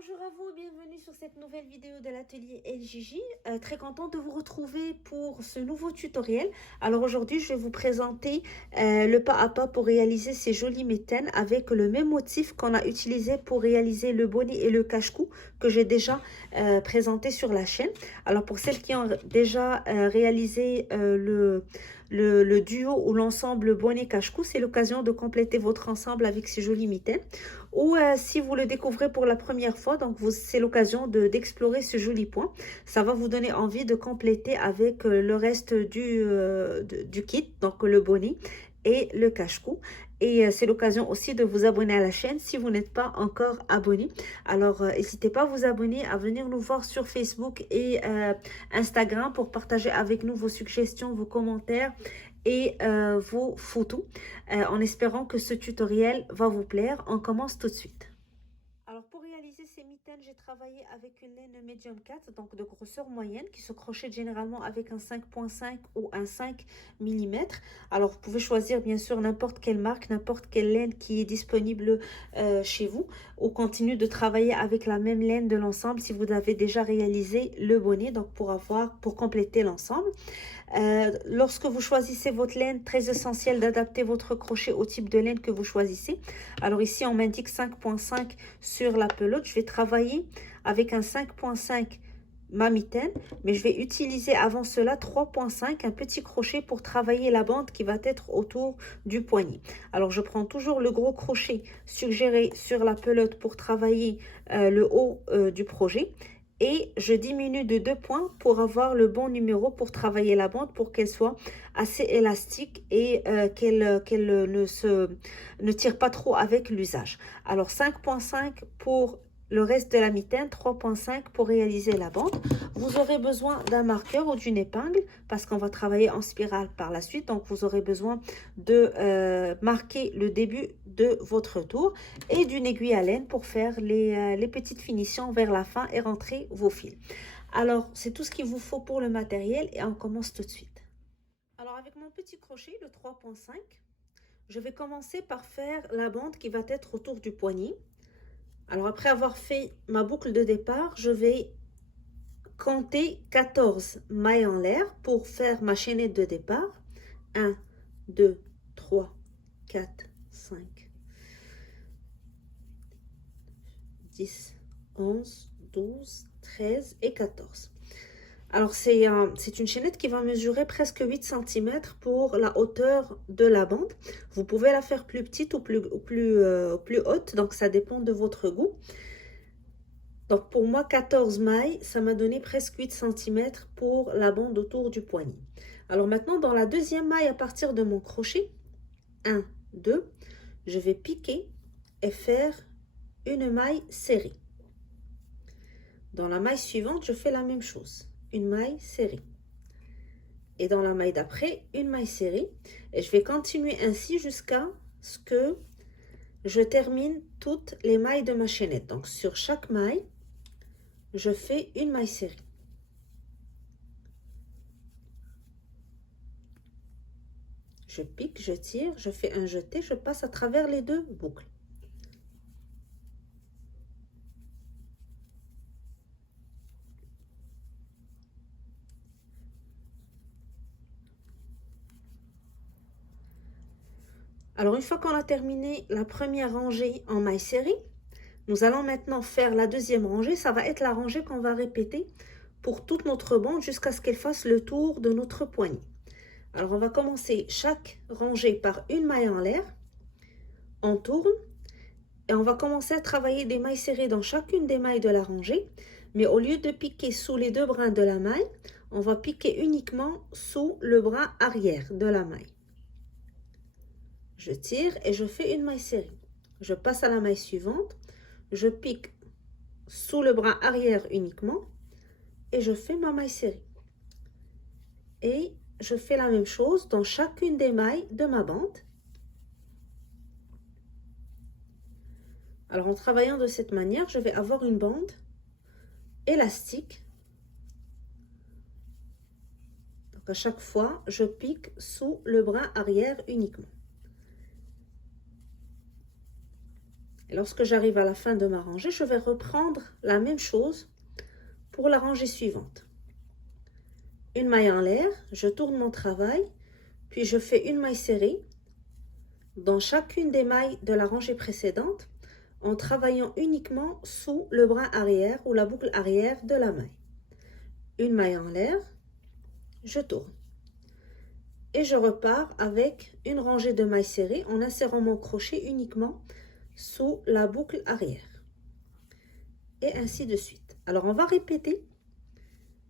Bonjour à vous, bienvenue sur cette nouvelle vidéo de l'atelier LJJ. Très contente de vous retrouver pour ce nouveau tutoriel. Alors aujourd'hui, je vais vous présenter le pas à pas pour réaliser ces jolies mitaines avec le même motif qu'on a utilisé pour réaliser le bonnet et le cache-cou que j'ai déjà présenté sur la chaîne. Alors pour celles qui ont déjà réalisé le duo ou l'ensemble bonnet cache-cou, c'est l'occasion de compléter votre ensemble avec ces jolies mitaines. Ou si vous le découvrez pour la première fois, donc c'est l'occasion d'explorer ce joli point. Ça va vous donner envie de compléter avec le reste du kit, donc le bonnet et le cache-cou. Et c'est l'occasion aussi de vous abonner à la chaîne si vous n'êtes pas encore abonné. Alors, n'hésitez pas à vous abonner, à venir nous voir sur Facebook et Instagram pour partager avec nous vos suggestions, vos commentaires et vos photos en espérant que ce tutoriel va vous plaire. On commence tout de suite. Alors pour réaliser ces mitaines, j'ai travaillé avec une laine médium 4, donc de grosseur moyenne, qui se crochette généralement avec un 5,5 ou un 5 mm. Alors vous pouvez choisir bien sûr n'importe quelle marque, n'importe quelle laine qui est disponible chez vous, ou continuer de travailler avec la même laine de l'ensemble si vous avez déjà réalisé le bonnet, donc pour compléter l'ensemble. Lorsque vous choisissez votre laine, très essentiel d'adapter votre crochet au type de laine que vous choisissez. Alors ici, on m'indique 5,5 sur la pelote. Je vais travailler avec un 5,5 ma mitaine, mais je vais utiliser avant cela 3,5, un petit crochet pour travailler la bande qui va être autour du poignet. Alors je prends toujours le gros crochet suggéré sur la pelote pour travailler le haut du projet. Et je diminue de 2 points pour avoir le bon numéro pour travailler la bande, pour qu'elle soit assez élastique et qu'elle ne tire pas trop avec l'usage. Alors 5,5 pour le reste de la mitaine, 3,5 pour réaliser la bande. Vous aurez besoin d'un marqueur ou d'une épingle parce qu'on va travailler en spirale par la suite. Donc, vous aurez besoin de marquer le début de votre tour et d'une aiguille à laine pour faire les petites finitions vers la fin et rentrer vos fils. Alors, c'est tout ce qu'il vous faut pour le matériel et on commence tout de suite. Alors, avec mon petit crochet, le 3,5, je vais commencer par faire la bande qui va être autour du poignet. Alors, après avoir fait ma boucle de départ, je vais compter 14 mailles en l'air pour faire ma chaînette de départ. 1, 2, 3, 4, 5, 10, 11, 12, 13 et 14. Alors, c'est une chaînette qui va mesurer presque 8 cm pour la hauteur de la bande. Vous pouvez la faire plus petite ou plus haute, donc ça dépend de votre goût. Donc, pour moi, 14 mailles, ça m'a donné presque 8 cm pour la bande autour du poignet. Alors maintenant, dans la deuxième maille, à partir de mon crochet, 1, 2, je vais piquer et faire une maille serrée. Dans la maille suivante, je fais la même chose, une maille serrée. Et dans la maille d'après, une maille serrée. Et je vais continuer ainsi jusqu'à ce que je termine toutes les mailles de ma chaînette. Donc, sur chaque maille, je fais une maille serrée. Je pique, je tire, je fais un jeté, je passe à travers les deux boucles. Alors, une fois qu'on a terminé la première rangée en maille serrée, nous allons maintenant faire la deuxième rangée. Ça va être la rangée qu'on va répéter pour toute notre bande jusqu'à ce qu'elle fasse le tour de notre poignet. Alors, on va commencer chaque rangée par une maille en l'air. On tourne et on va commencer à travailler des mailles serrées dans chacune des mailles de la rangée. Mais au lieu de piquer sous les deux brins de la maille, on va piquer uniquement sous le bras arrière de la maille. Je tire et je fais une maille serrée. Je passe à la maille suivante. Je pique sous le bras arrière uniquement et je fais ma maille serrée. Et je fais la même chose dans chacune des mailles de ma bande. Alors en travaillant de cette manière, je vais avoir une bande élastique. Donc à chaque fois, je pique sous le bras arrière uniquement. Et lorsque j'arrive à la fin de ma rangée, je vais reprendre la même chose pour la rangée suivante. Une maille en l'air, je tourne mon travail, puis je fais une maille serrée dans chacune des mailles de la rangée précédente en travaillant uniquement sous le brin arrière ou la boucle arrière de la maille. Une maille en l'air, je tourne. Et je repars avec une rangée de mailles serrées en insérant mon crochet uniquement sous la boucle arrière. Et ainsi de suite. Alors on va répéter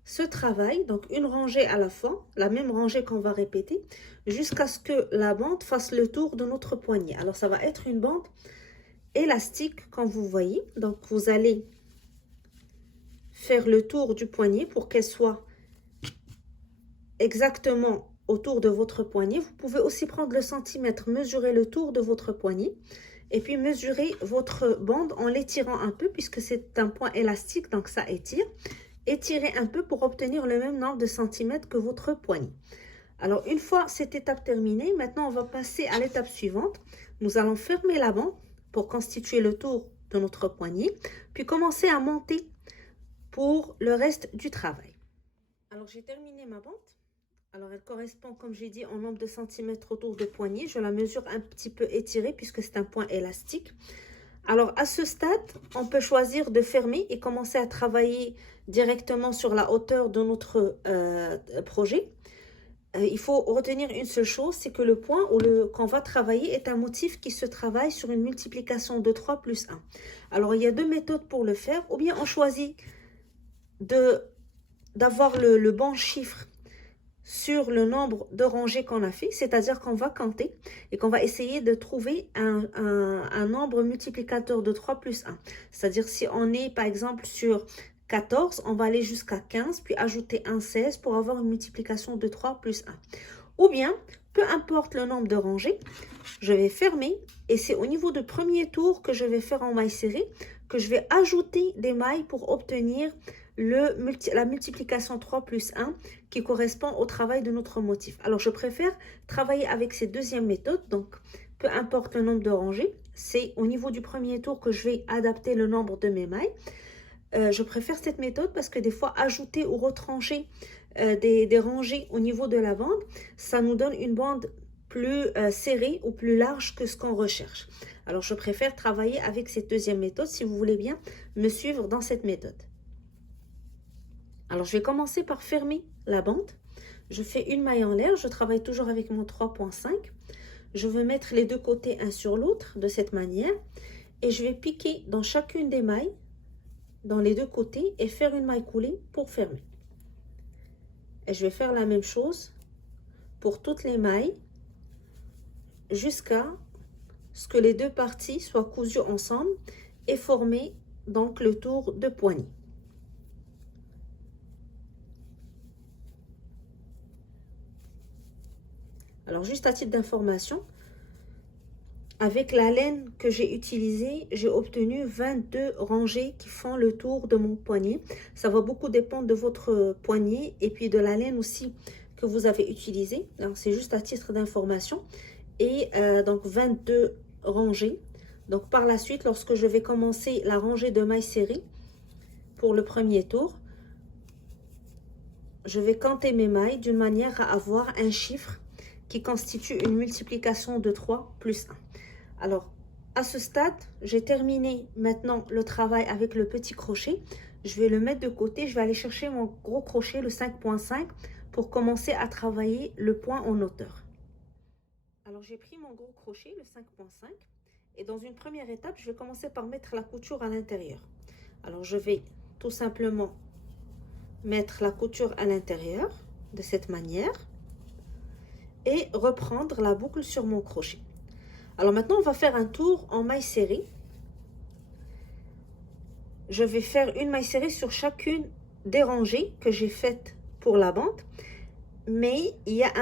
ce travail, donc une rangée à la fois, la même rangée qu'on va répéter, jusqu'à ce que la bande fasse le tour de notre poignet. Alors ça va être une bande élastique comme vous voyez. Donc vous allez faire le tour du poignet pour qu'elle soit exactement autour de votre poignet. Vous pouvez aussi prendre le centimètre, mesurer le tour de votre poignet et puis mesurer votre bande en l'étirant un peu puisque c'est un point élastique, donc ça étire. Étirez un peu pour obtenir le même nombre de centimètres que votre poignet. Alors, une fois cette étape terminée, maintenant on va passer à l'étape suivante. Nous allons fermer la bande pour constituer le tour de notre poignet, puis commencer à monter pour le reste du travail. Alors, j'ai terminé ma bande. Alors, elle correspond, comme j'ai dit, en nombre de centimètres autour de poignet. Je la mesure un petit peu étirée puisque c'est un point élastique. Alors, à ce stade, on peut choisir de fermer et commencer à travailler directement sur la hauteur de notre projet. Il faut retenir une seule chose, c'est que le point qu'on va travailler est un motif qui se travaille sur une multiplication de 3 plus 1. Alors, il y a deux méthodes pour le faire. Ou bien on choisit d'avoir le bon chiffre sur le nombre de rangées qu'on a fait, c'est-à-dire qu'on va compter et qu'on va essayer de trouver un nombre multiplicateur de 3 plus 1. C'est-à-dire si on est par exemple sur 14, on va aller jusqu'à 15, puis ajouter un 16 pour avoir une multiplication de 3 plus 1. Ou bien, peu importe le nombre de rangées, je vais fermer et c'est au niveau du premier tour que je vais faire en maille serrée que je vais ajouter des mailles pour obtenir la multiplication 3 plus 1 qui correspond au travail de notre motif. Alors, je préfère travailler avec cette deuxième méthode. Donc, peu importe le nombre de rangées, c'est au niveau du premier tour que je vais adapter le nombre de mes mailles. Je préfère cette méthode parce que des fois, ajouter ou retrancher des rangées au niveau de la bande, ça nous donne une bande plus serrée ou plus large que ce qu'on recherche. Alors, je préfère travailler avec cette deuxième méthode si vous voulez bien me suivre dans cette méthode. Alors, je vais commencer par fermer la bande. Je fais une maille en l'air. Je travaille toujours avec mon 3,5. Je vais mettre les deux côtés un sur l'autre de cette manière. Et je vais piquer dans chacune des mailles, dans les deux côtés, et faire une maille coulée pour fermer. Et je vais faire la même chose pour toutes les mailles jusqu'à ce que les deux parties soient cousues ensemble et former donc le tour de poignet. Alors, juste à titre d'information, avec la laine que j'ai utilisée, j'ai obtenu 22 rangées qui font le tour de mon poignet. Ça va beaucoup dépendre de votre poignet et puis de la laine aussi que vous avez utilisée. Alors, c'est juste à titre d'information. Et donc, 22 rangées. Donc, par la suite, lorsque je vais commencer la rangée de mailles serrées pour le premier tour, je vais compter mes mailles d'une manière à avoir un chiffre qui constitue une multiplication de 3 plus 1. Alors, à ce stade, j'ai terminé maintenant le travail avec le petit crochet. Je vais le mettre de côté. Je vais aller chercher mon gros crochet, le 5,5, pour commencer à travailler le point en hauteur. Alors, j'ai pris mon gros crochet, le 5,5, et dans une première étape, je vais commencer par mettre la couture à l'intérieur. Alors, je vais tout simplement mettre la couture à l'intérieur de cette manière et reprendre la boucle sur mon crochet. Alors maintenant, on va faire un tour en maille serrée. Je vais faire une maille serrée sur chacune des rangées que j'ai faites pour la bande. Mais il y a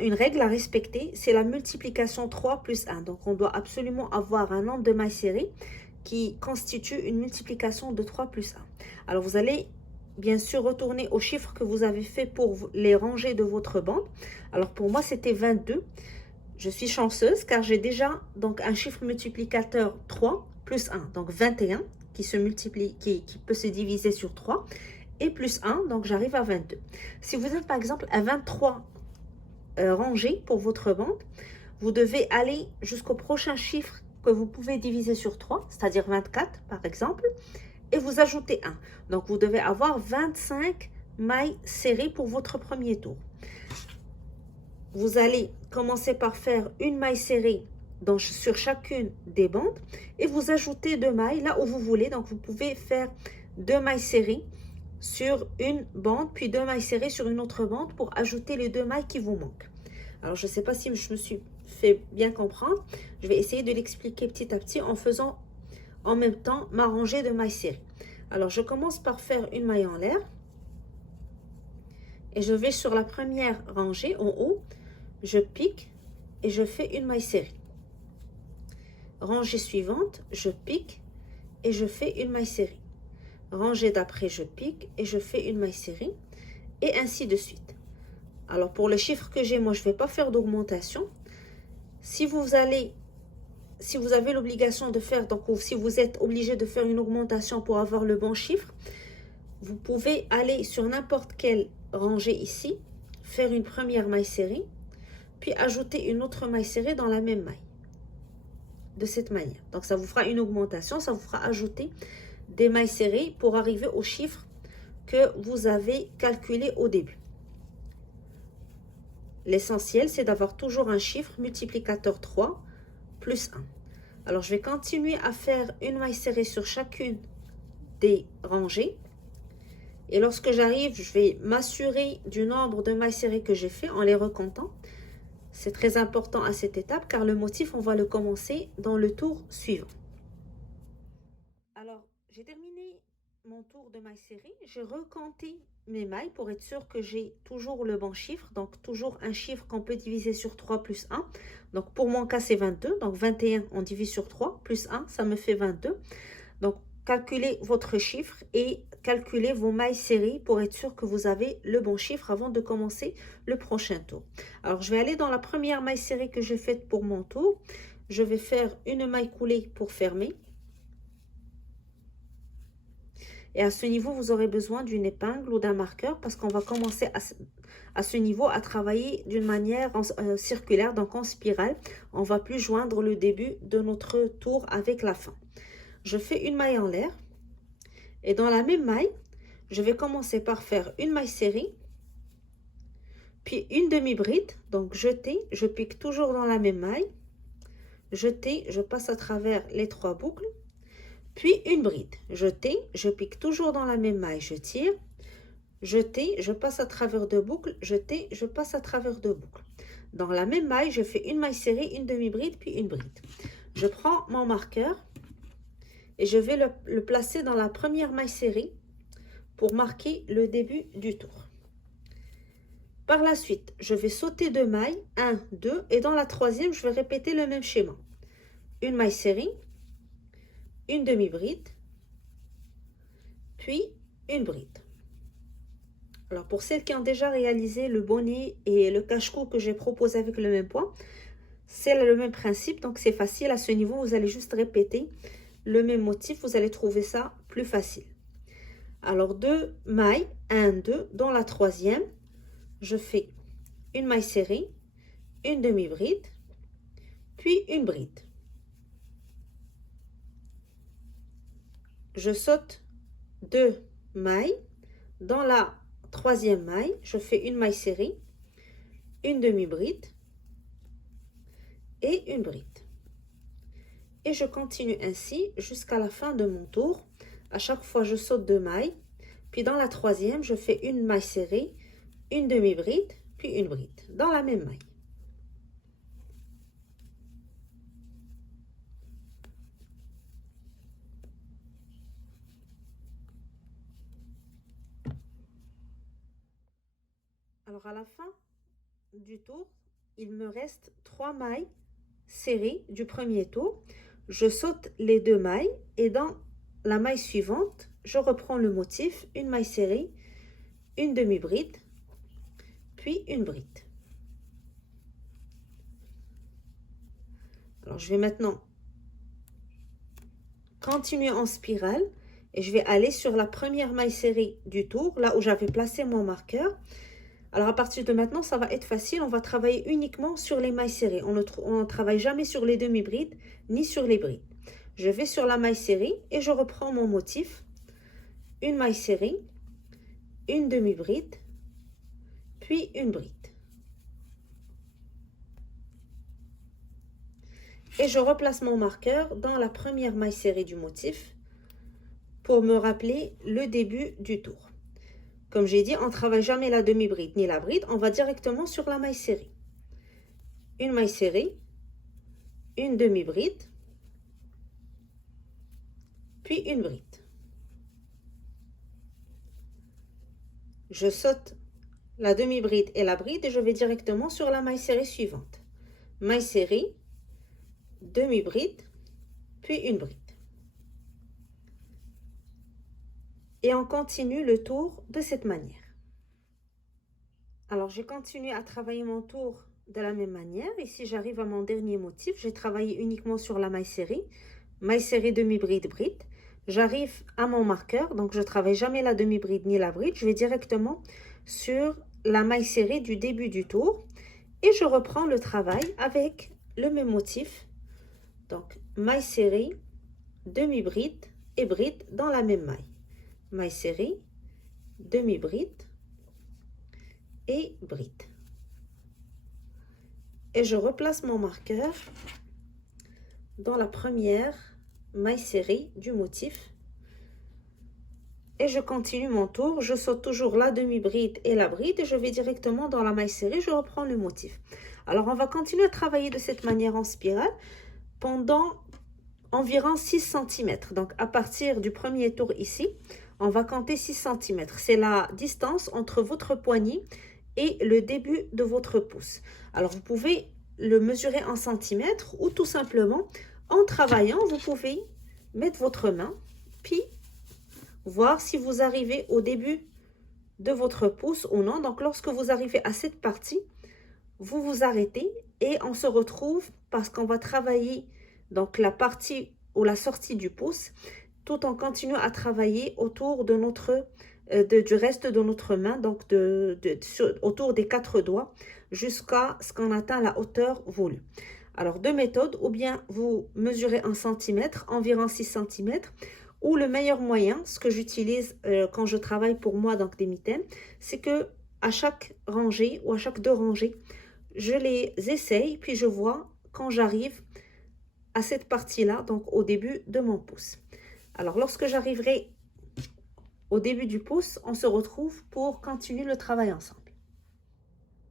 une règle à respecter, c'est la multiplication 3 plus 1. Donc, on doit absolument avoir un nombre de mailles serrées qui constitue une multiplication de 3 plus 1. Alors, vous allez bien sûr retourner au chiffre que vous avez fait pour les rangées de votre bande. Alors, pour moi, c'était 22. Je suis chanceuse car j'ai déjà donc un chiffre multiplicateur 3 plus 1, donc 21, qui se multiplie, qui peut se diviser sur 3, et plus 1, donc j'arrive à 22. Si vous êtes par exemple à 23 rangées pour votre bande, vous devez aller jusqu'au prochain chiffre que vous pouvez diviser sur 3, c'est-à-dire 24 par exemple, et vous ajoutez 1. Donc vous devez avoir 25 mailles serrées pour votre premier tour. Vous allez commencer par faire une maille serrée sur chacune des bandes et vous ajoutez 2 mailles là où vous voulez. Donc vous pouvez faire 2 mailles serrées sur une bande, puis 2 mailles serrées sur une autre bande pour ajouter les 2 mailles qui vous manquent. Alors je ne sais pas si je me suis fait bien comprendre. Je vais essayer de l'expliquer petit à petit en faisant en même temps ma rangée de mailles serrées. Alors je commence par faire une maille en l'air et je vais sur la première rangée en haut. Je pique et je fais une maille serrée. Rangée suivante, je pique et je fais une maille serrée. Rangée d'après, je pique et je fais une maille serrée, et ainsi de suite. Alors pour le chiffre que j'ai, moi je ne vais pas faire d'augmentation. Si vous avez l'obligation de faire, donc si vous êtes obligé de faire une augmentation pour avoir le bon chiffre, vous pouvez aller sur n'importe quelle rangée ici, faire une première maille serrée, puis ajouter une autre maille serrée dans la même maille. De cette manière. Donc ça vous fera une augmentation, ça vous fera ajouter des mailles serrées pour arriver au chiffre que vous avez calculé au début. L'essentiel, c'est d'avoir toujours un chiffre multiplicateur 3 plus 1. Alors je vais continuer à faire une maille serrée sur chacune des rangées. Et lorsque j'arrive, je vais m'assurer du nombre de mailles serrées que j'ai fait en les recomptant. C'est très important à cette étape car le motif, on va le commencer dans le tour suivant. Alors, j'ai terminé mon tour de mailles serrées. J'ai recompté mes mailles pour être sûr que j'ai toujours le bon chiffre. Donc, toujours un chiffre qu'on peut diviser sur 3 plus 1. Donc, pour mon cas, c'est 22. Donc, 21, on divise sur 3 plus 1, ça me fait 22. Donc, calculez votre chiffre et calculez vos mailles serrées pour être sûr que vous avez le bon chiffre avant de commencer le prochain tour. Alors, je vais aller dans la première maille serrée que j'ai faite pour mon tour. Je vais faire une maille coulée pour fermer. Et à ce niveau, vous aurez besoin d'une épingle ou d'un marqueur parce qu'on va commencer à ce niveau à travailler d'une manière circulaire, donc en spirale. On ne va plus joindre le début de notre tour avec la fin. Je fais une maille en l'air et dans la même maille, je vais commencer par faire une maille serrée, puis une demi-bride, donc jeter, je pique toujours dans la même maille, jeter, je passe à travers les 3 boucles, puis une bride, jeter, je pique toujours dans la même maille, je tire, jeter, je passe à travers 2 boucles, jeter, je passe à travers 2 boucles. Dans la même maille, je fais une maille serrée, une demi-bride, puis une bride. Je prends mon marqueur et je vais le placer dans la première maille serrée pour marquer le début du tour. Par la suite, je vais sauter 2 mailles, 1, 2, et dans la troisième, je vais répéter le même schéma. Une maille serrée, une demi-bride, puis une bride. Alors pour celles qui ont déjà réalisé le bonnet et le cache-cou que j'ai proposé avec le même point, c'est le même principe, donc c'est facile. À ce niveau, vous allez juste répéter le même motif, vous allez trouver ça plus facile. Alors 2 mailles, 1, 2, dans la troisième, je fais une maille serrée, une demi-bride, puis une bride. Je saute 2 mailles, dans la troisième maille, je fais une maille serrée, une demi-bride et une bride. Et je continue ainsi jusqu'à la fin de mon tour. À chaque fois, je saute 2 mailles. Puis dans la troisième, je fais une maille serrée, une demi-bride, puis une bride dans la même maille. Alors à la fin du tour, il me reste 3 mailles serrées du premier tour. Je saute les 2 mailles et dans la maille suivante, je reprends le motif, une maille serrée, une demi-bride, puis une bride. Alors je vais maintenant continuer en spirale et je vais aller sur la première maille serrée du tour, là où j'avais placé mon marqueur. Alors, à partir de maintenant, ça va être facile. On va travailler uniquement sur les mailles serrées. On ne travaille jamais sur les demi-brides ni sur les brides. Je vais sur la maille serrée et je reprends mon motif. Une maille serrée, une demi-bride, puis une bride. Et je replace mon marqueur dans la première maille serrée du motif pour me rappeler le début du tour. Comme j'ai dit, on ne travaille jamais la demi-bride ni la bride, on va directement sur la maille serrée. Une maille serrée, une demi-bride, puis une bride. Je saute la demi-bride et la bride et je vais directement sur la maille serrée suivante. Maille serrée, demi-bride, puis une bride. Et on continue le tour de cette manière. Alors, je continue à travailler mon tour de la même manière. Ici, j'arrive à mon dernier motif. J'ai travaillé uniquement sur la maille serrée, demi-bride, bride. J'arrive à mon marqueur, donc je ne travaille jamais la demi-bride ni la bride. Je vais directement sur la maille serrée du début du tour et je reprends le travail avec le même motif. Donc, maille serrée, demi-bride et bride dans la même maille. Maille serrée, demi-bride et bride. Et je replace mon marqueur dans la première maille serrée du motif. Et je continue mon tour. Je saute toujours la demi-bride et la bride et je vais directement dans la maille serrée. Je reprends le motif. Alors, on va continuer à travailler de cette manière en spirale pendant environ 6 cm. Donc, à partir du premier tour ici, on va compter 6 cm. C'est la distance entre votre poignet et le début de votre pouce. Alors, vous pouvez le mesurer en centimètres ou tout simplement, en travaillant, vous pouvez mettre votre main, puis voir si vous arrivez au début de votre pouce ou non. Donc, lorsque vous arrivez à cette partie, vous vous arrêtez et on se retrouve parce qu'on va travailler donc la partie ou la sortie du pouce tout en continuant à travailler autour de notre, du reste de notre main, donc autour des 4 doigts jusqu'à ce qu'on atteint la hauteur voulue. Alors, deux méthodes, ou bien vous mesurez en centimètres, environ 6 cm, ou le meilleur moyen, ce que j'utilise quand je travaille pour moi, donc des mitaines, c'est que à chaque rangée ou à chaque 2 rangées, je les essaye, puis je vois quand j'arrive à cette partie-là, donc au début de mon pouce. Alors, lorsque j'arriverai au début du pouce, on se retrouve pour continuer le travail ensemble.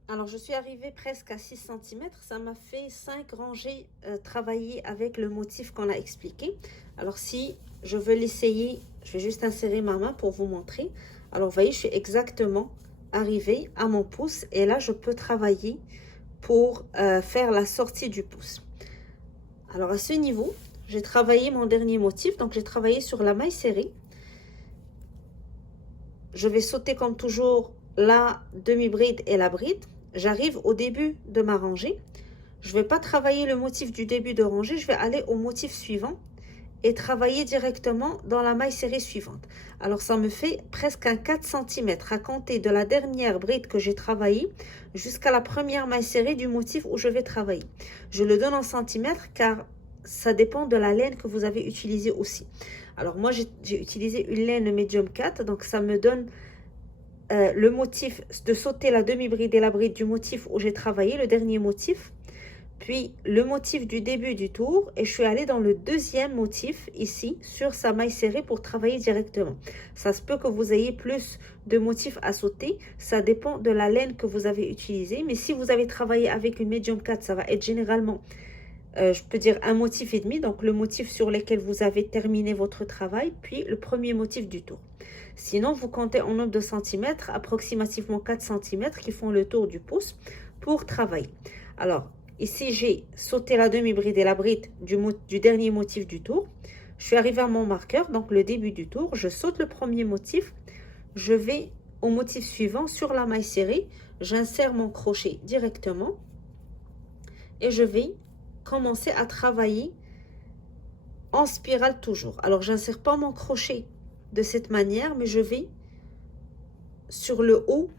Alors, je suis arrivée presque à 6 cm. Ça m'a fait 5 rangées travaillées avec le motif qu'on a expliqué. Alors, si je veux l'essayer, je vais juste insérer ma main pour vous montrer. Alors, vous voyez, je suis exactement arrivée à mon pouce. Et là, je peux travailler pour faire la sortie du pouce. Alors, à ce niveau, j'ai travaillé mon dernier motif. Donc, j'ai travaillé sur la maille serrée. Je vais sauter comme toujours la demi-bride et la bride. J'arrive au début de ma rangée. Je ne vais pas travailler le motif du début de rangée. Je vais aller au motif suivant et travailler directement dans la maille serrée suivante. Alors, ça me fait presque un 4 cm à compter de la dernière bride que j'ai travaillée jusqu'à la première maille serrée du motif où je vais travailler. Je le donne en centimètres car ça dépend de la laine que vous avez utilisée aussi. Alors, moi, j'ai utilisé une laine médium 4, donc ça me donne le motif de sauter la demi-bride et la bride du motif où j'ai travaillé, le dernier motif, puis le motif du début du tour, et je suis allée dans le deuxième motif ici sur sa maille serrée pour travailler directement. Ça se peut que vous ayez plus de motifs à sauter, ça dépend de la laine que vous avez utilisée, mais si vous avez travaillé avec une médium 4, ça va être généralement je peux dire un motif et demi, donc le motif sur lequel vous avez terminé votre travail, puis le premier motif du tour. Sinon, vous comptez en nombre de centimètres, approximativement 4 cm qui font le tour du pouce pour travailler. Alors, ici, j'ai sauté la demi-bride et la bride du dernier motif du tour. Je suis arrivée à mon marqueur, donc le début du tour. Je saute le premier motif. Je vais au motif suivant sur la maille serrée. J'insère mon crochet directement et je vais commencer à travailler en spirale toujours. Alors, j'insère pas mon crochet de cette manière, mais je vais sur le haut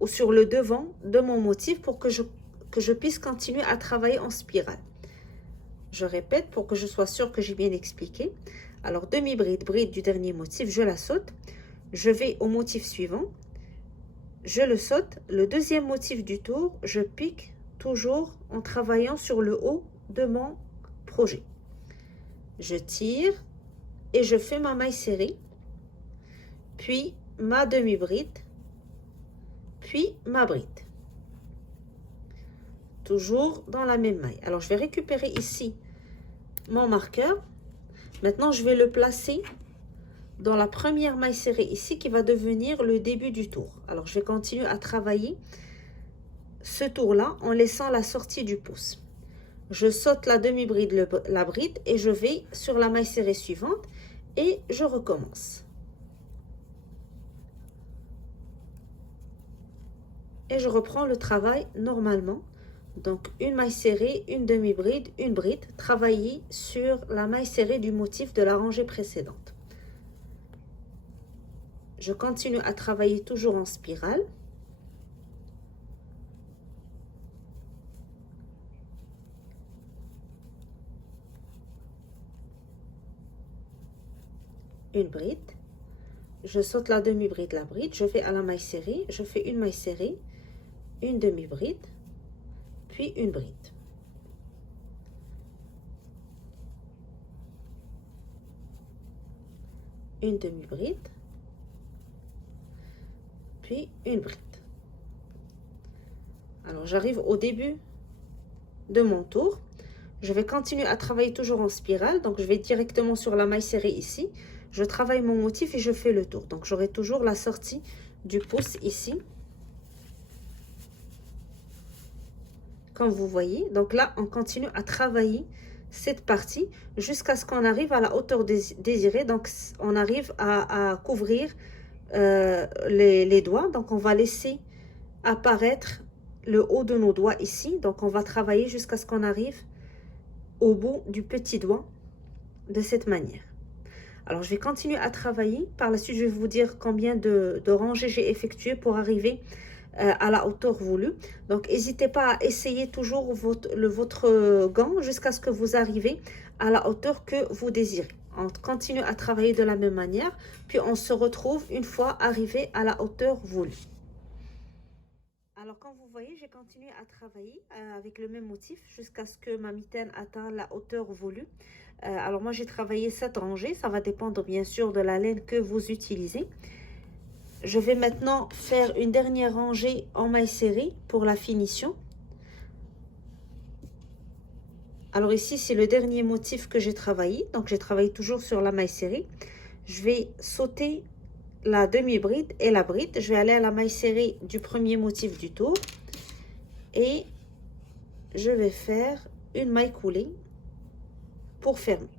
ou sur le devant de mon motif pour que je puisse continuer à travailler en spirale. Je répète pour que je sois sûre que j'ai bien expliqué. Alors, demi-bride, bride du dernier motif, je la saute. Je vais au motif suivant. Je le saute. Le deuxième motif du tour, je pique toujours en travaillant sur le haut de mon projet. Je tire et je fais ma maille serrée, puis ma demi-bride, puis ma bride. Toujours dans la même maille. Alors, je vais récupérer ici mon marqueur. Maintenant, je vais le placer dans la première maille serrée ici qui va devenir le début du tour. Alors, je vais continuer à travailler ce tour-là en laissant la sortie du pouce. Je saute la demi-bride, la bride et je vais sur la maille serrée suivante et je recommence. Et je reprends le travail normalement. Donc, une maille serrée, une demi-bride, une bride, travailler sur la maille serrée du motif de la rangée précédente. Je continue à travailler toujours en spirale. Une bride. Je saute la demi-bride, la bride, je vais à la maille serrée, je fais une maille serrée, une demi-bride, puis une bride. Une demi-bride, puis une bride. Alors, j'arrive au début de mon tour. Je vais continuer à travailler toujours en spirale. Donc, je vais directement sur la maille serrée ici. Je travaille mon motif et je fais le tour. Donc, j'aurai toujours la sortie du pouce ici. Comme vous voyez. Donc là, on continue à travailler cette partie jusqu'à ce qu'on arrive à la hauteur désirée. Donc, on arrive à couvrir les doigts. Donc, on va laisser apparaître le haut de nos doigts ici. Donc, on va travailler jusqu'à ce qu'on arrive au bout du petit doigt de cette manière. Alors, je vais continuer à travailler. Par la suite, je vais vous dire combien de rangées j'ai effectuées pour arriver à la hauteur voulue. Donc, n'hésitez pas à essayer toujours votre gant jusqu'à ce que vous arrivez à la hauteur que vous désirez. On continue à travailler de la même manière, puis on se retrouve une fois arrivé à la hauteur voulue. Alors, comme vous voyez, j'ai continué à travailler avec le même motif jusqu'à ce que ma mitaine atteigne la hauteur voulue. Alors, moi, j'ai travaillé 7 rangées. Ça va dépendre, bien sûr, de la laine que vous utilisez. Je vais maintenant faire une dernière rangée en maille serrée pour la finition. Alors, ici, c'est le dernier motif que j'ai travaillé. Donc, j'ai travaillé toujours sur la maille serrée. Je vais sauter la demi-bride et la bride. Je vais aller à la maille serrée du premier motif du tour et je vais faire une maille coulée pour fermer.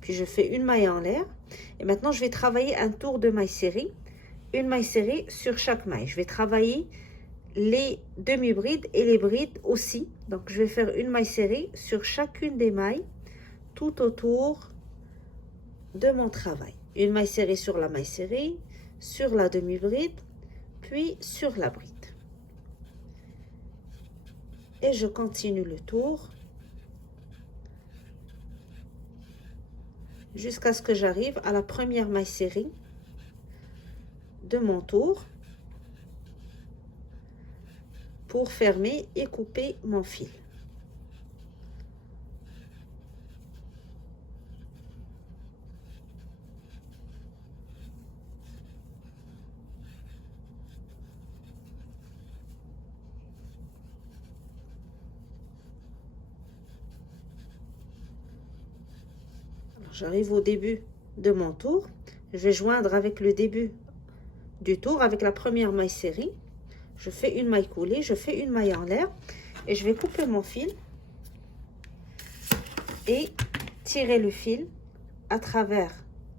Puis je fais une maille en l'air et maintenant je vais travailler un tour de maille serrée, une maille serrée sur chaque maille. Je vais travailler les demi-brides et les brides aussi. Donc je vais faire une maille serrée sur chacune des mailles tout autour de mon travail. Une maille serrée sur la maille serrée, sur la demi-bride, puis sur la bride. Et je continue le tour jusqu'à ce que j'arrive à la première maille serrée de mon tour pour fermer et couper mon fil. J'arrive au début de mon tour. Je vais joindre avec le début du tour avec la première maille serrée. Je fais une maille coulée, je fais une maille en l'air et je vais couper mon fil et tirer le fil à travers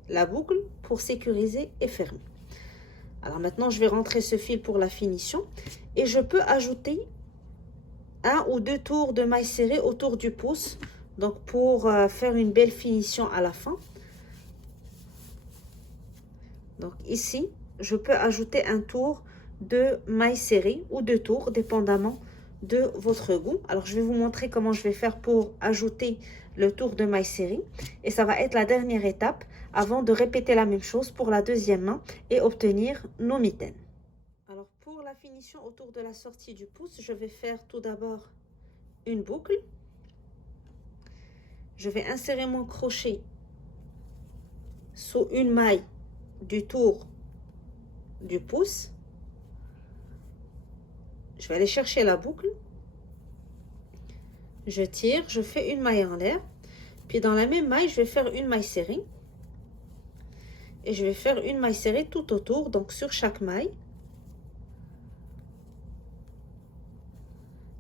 la boucle pour sécuriser et fermer. Alors maintenant, je vais rentrer ce fil pour la finition et je peux ajouter un ou deux tours de maille serrée autour du pouce. Donc, pour faire une belle finition à la fin. Donc, ici, je peux ajouter un tour de maille serrée ou 2 tours, dépendamment de votre goût. Alors, je vais vous montrer comment je vais faire pour ajouter le tour de maille serrée. Et ça va être la dernière étape avant de répéter la même chose pour la deuxième main et obtenir nos mitaines. Alors, pour la finition autour de la sortie du pouce, je vais faire tout d'abord une boucle. Je vais insérer mon crochet sous une maille du tour du pouce. Je vais aller chercher la boucle. Je tire, je fais une maille en l'air. Puis dans la même maille, je vais faire une maille serrée. Et je vais faire une maille serrée tout autour, donc sur chaque maille.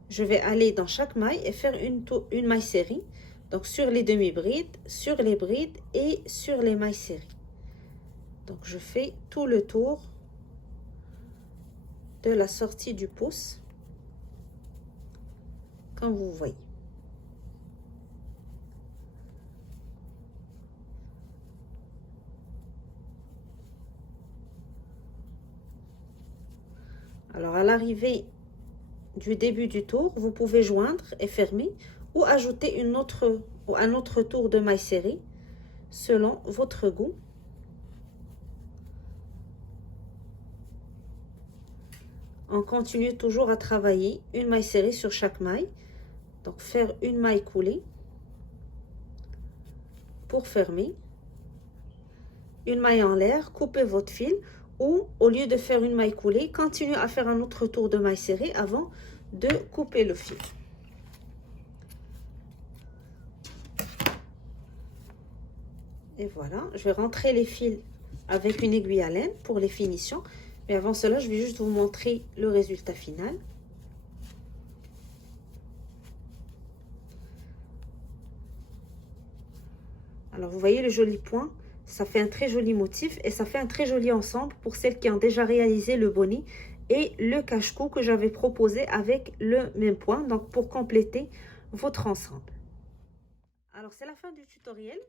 Je vais aller dans chaque maille et faire une maille serrée. Donc sur les demi-brides, sur les brides et sur les mailles serrées. Donc je fais tout le tour de la sortie du pouce, comme vous voyez. Alors à l'arrivée du début du tour, vous pouvez joindre et fermer ou ajouter un autre tour de maille serrée selon votre goût. On continue toujours à travailler une maille serrée sur chaque maille. Donc faire une maille coulée pour fermer. Une maille en l'air, coupez votre fil ou au lieu de faire une maille coulée, continuez à faire un autre tour de maille serrée avant de couper le fil. Et voilà, je vais rentrer les fils avec une aiguille à laine pour les finitions. Mais avant cela, je vais juste vous montrer le résultat final. Alors, vous voyez le joli point, ça fait un très joli motif et ça fait un très joli ensemble pour celles qui ont déjà réalisé le bonnet et le cache-cou que j'avais proposé avec le même point, donc pour compléter votre ensemble. Alors, c'est la fin du tutoriel.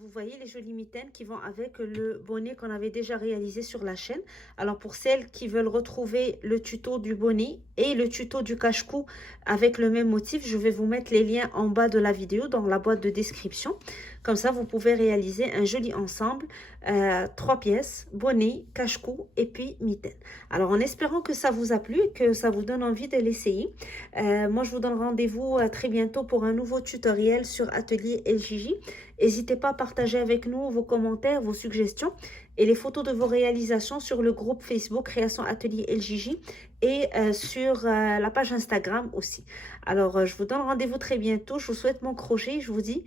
Vous voyez les jolies mitaines qui vont avec le bonnet qu'on avait déjà réalisé sur la chaîne. Alors, pour celles qui veulent retrouver le tuto du bonnet et le tuto du cache-cou avec le même motif, je vais vous mettre les liens en bas de la vidéo dans la boîte de description. Comme ça, vous pouvez réaliser un joli ensemble, 3 pièces, bonnet, cache-cou et puis mitaine. Alors, en espérant que ça vous a plu et que ça vous donne envie de l'essayer, moi, je vous donne rendez-vous très bientôt pour un nouveau tutoriel sur Atelier LJJ. N'hésitez pas à partager avec nous vos commentaires, vos suggestions et les photos de vos réalisations sur le groupe Facebook Création Atelier LJJ et sur la page Instagram aussi. Alors, je vous donne rendez-vous très bientôt. Je vous souhaite mon crochet. Je vous dis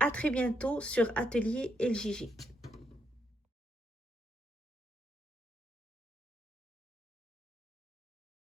à très bientôt sur Atelier LJJ.